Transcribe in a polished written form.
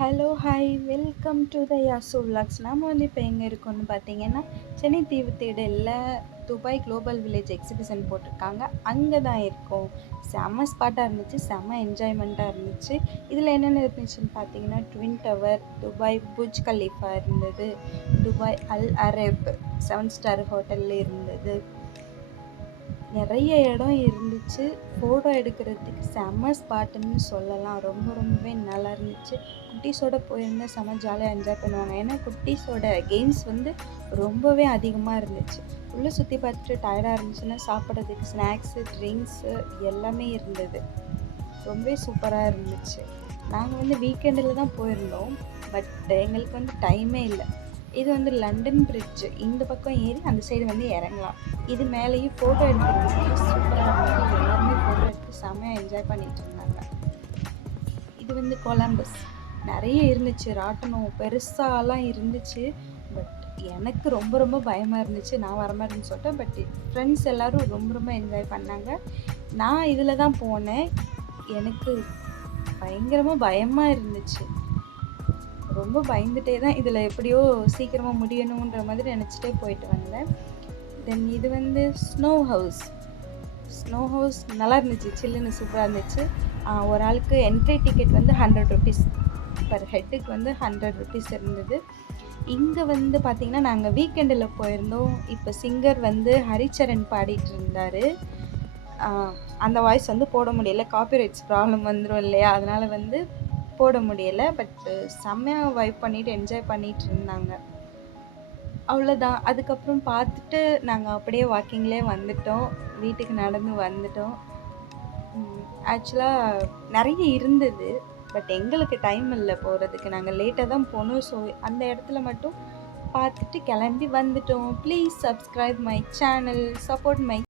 Hello, hi! Welcome to the Yasu vlogs. நாம வந்து இப்போ எங்கே இருக்கோம்னு பார்த்தீங்கன்னா, சென்னை தீவுத்திடல்ல துபாய் குளோபல் வில்லேஜ் எக்ஸிபிஷன் போட்டிருக்காங்க. அங்கே தான் இருக்கோம். செம்ம ஸ்பாட்டாக இருந்துச்சு, செம்ம என்ஜாய்மெண்ட்டாக இருந்துச்சு. இதில் என்னென்ன இருந்துச்சுன்னு பார்த்தீங்கன்னா, ட்வின் டவர், துபாய் புர்ஜ் கலீஃபா இருந்தது, துபாய் அல் அரேப் 7 ஸ்டார் ஹோட்டலில் இருந்தது. நிறைய இடம் இருந்துச்சு. ஃபோட்டோ எடுக்கிறதுக்கு செம்ம ஸ்பாட்டுன்னு சொல்லலாம். ரொம்பவே நல்லா இருந்துச்சு. குட்டீஸோட போயிருந்தால் செம்ம ஜாலியாக என்ஜாய் பண்ணுவாங்க. ஏன்னா குட்டீஸோட கேம்ஸ் வந்து ரொம்பவே அதிகமாக இருந்துச்சு. உள்ளே சுற்றி பார்த்துட்டு டயர்டாக இருந்துச்சுன்னா சாப்பிட்றதுக்கு ஸ்நாக்ஸு, ட்ரிங்க்ஸு எல்லாமே இருந்தது. ரொம்பவே சூப்பராக இருந்துச்சு. நாங்கள் வந்து வீக்கெண்டில் தான் போயிருந்தோம். பட் எங்களுக்கு வந்து டைமே இல்லை. இது வந்து லண்டன் பிரிட்ஜ். இந்த பக்கம் ஏறி அந்த சைடு வந்து இறங்கலாம். இது மேலேயும் ஃபோட்டோ எடுக்கிறதுக்கு சூப்பராக இருந்தது. எல்லாருமே ஃபோட்டோ எடுத்து செம்மையாக என்ஜாய் பண்ணிகிட்டு இருந்தாங்க. இது வந்து கொலம்பஸ். நிறைய இருந்துச்சு. ராட்டனம் பெருசாலாம் இருந்துச்சு. பட் எனக்கு ரொம்ப பயமாக இருந்துச்சு. நான் வரமாட்டேன்னு சொல்லிட்டேன். பட் ஃப்ரெண்ட்ஸ் எல்லோரும் ரொம்ப என்ஜாய் பண்ணாங்க. நான் இதில் தான் போனேன். எனக்கு பயங்கரமாக பயமாக இருந்துச்சு. ரொம்ப பயந்துட்டே தான் இதில் எப்படியோ சீக்கிரமாக முடியணுன்ற மாதிரி நினச்சிட்டே போயிட்டு வந்தேன். தென் இது வந்து ஸ்னோ ஹவுஸ் நல்லா இருந்துச்சு. சில்லுன்னு சூப்பராக இருந்துச்சு. ஒரு ஆளுக்கு என்ட்ரி டிக்கெட் வந்து 100 ருபீஸ், பர் ஹெட்டுக்கு வந்து 100 ருபீஸ் இருந்தது. இங்கே வந்து பார்த்திங்கன்னா நாங்கள் வீக்கெண்டில் போயிருந்தோம். இப்போ சிங்கர் வந்து ஹரிச்சரன் பாடிட்டு இருந்தார். அந்த வாய்ஸ் வந்து போட முடியல, காப்பிரைட்ஸ் ப்ராப்ளம் வந்துடும் இல்லையா, அதனால் வந்து போட முடியலை. பட்டு செம்மையாக வைப் பண்ணிவிட்டு என்ஜாய் பண்ணிகிட்டு இருந்தாங்க. அவ்வளோதான். அதுக்கப்புறம் பார்த்துட்டு நாங்கள் அப்படியே வாக்கிங்லேயே வந்துட்டோம். வீட்டுக்கு நடந்து வந்துட்டோம். ஆக்சுவலாக நிறைய இருந்தது. பட் எங்களுக்கு டைம் இல்லை போகிறதுக்கு. நாங்கள் லேட்டாக தான் போனோம். ஸோ அந்த இடத்துல மட்டும் பார்த்துட்டு கிளம்பி வந்துட்டோம். Please subscribe my channel, support my